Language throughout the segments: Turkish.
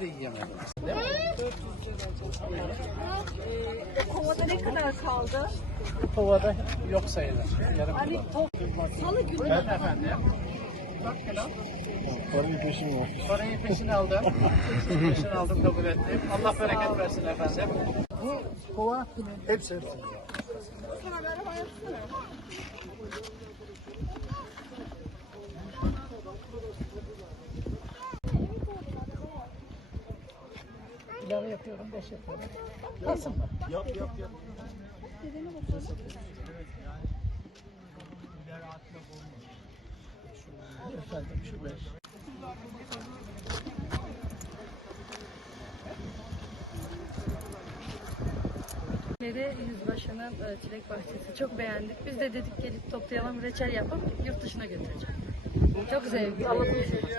de yiyemedim. Kovada ne kadar kaldı? Kovada yok sayılır. Yarım Hani kilo. salı günü Evet efendim. Dört kilo. Parayı peşin var. Parayı peşin aldım. peşin aldım kabul ettim. Allah bereket versin efendim. Bu kova Hepsi hepsi. İlave yapıyorum, beş yapıyorum. Nasıl mı? Yap yap yap. Efendim şu beş. Leri Yüzbaşı'nın e, çilek bahçesi çok beğendik. Biz de dedik gelip toplayalım reçel yapıp yurt dışına götüreceğim. Çok zevkli.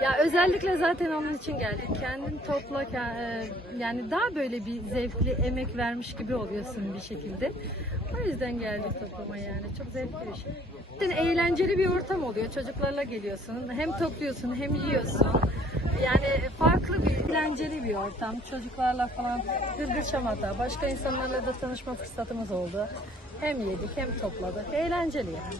Ya özellikle zaten onun için geldik. Kendin topla e, yani daha böyle bir zevkli emek vermiş gibi oluyorsun bir şekilde. O yüzden geldik toplamaya yani. Çok zevkli bir şey. Zaten eğlenceli bir ortam oluyor. Çocuklarla geliyorsun. Hem topluyorsun hem yiyorsun. Yani farklı bir, eğlenceli bir ortam. Çocuklarla falan hırgır şamata, başka insanlarla da tanışma fırsatımız oldu. Hem yedik hem topladık. Eğlenceli yani.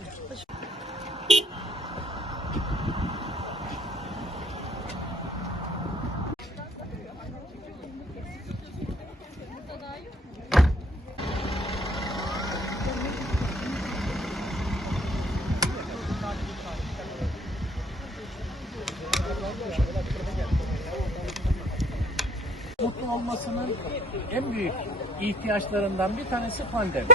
Mutlu olmasının en büyük ihtiyaçlarından bir tanesi pandemi.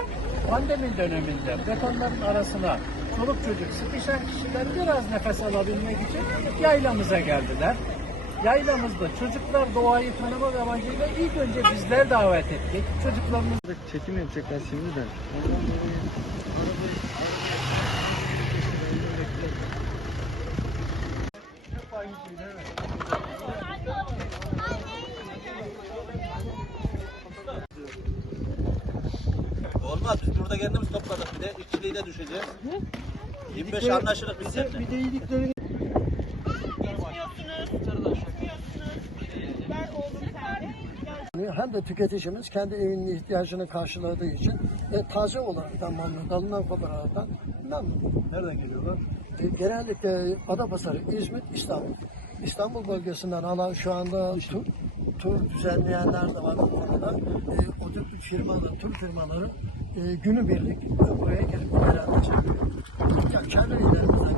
Pandemi döneminde betonların arasına çoluk çocuk sıkışan kişiler biraz nefes alabilmek için yaylamıza geldiler. Yaylamızda çocuklar doğayı tanımak amacıyla ilk önce bizler davet ettik. Çocuklarımız Çekim yapacaklar şimdi de. Olmaz biz burada kendimiz topladık bir de işçiliği de düşeceğiz. 25 anlaşırız biz seninle. Bir de iyilikleri hem de tüketicimiz kendi evinin ihtiyacını karşıladığı için e, taze olaraktan memnun, dalından kopararaktan memnun. Nereden geliyorlar? E, genellikle Adapazarı, İzmit, İstanbul. İstanbul bölgesinden alan şu anda tur, düzenleyenler de var bu konuda. E, o tür firmalar, tur firmaları e, günübirlik buraya gelip çekiyor. Yani kendi evlerimizden gelen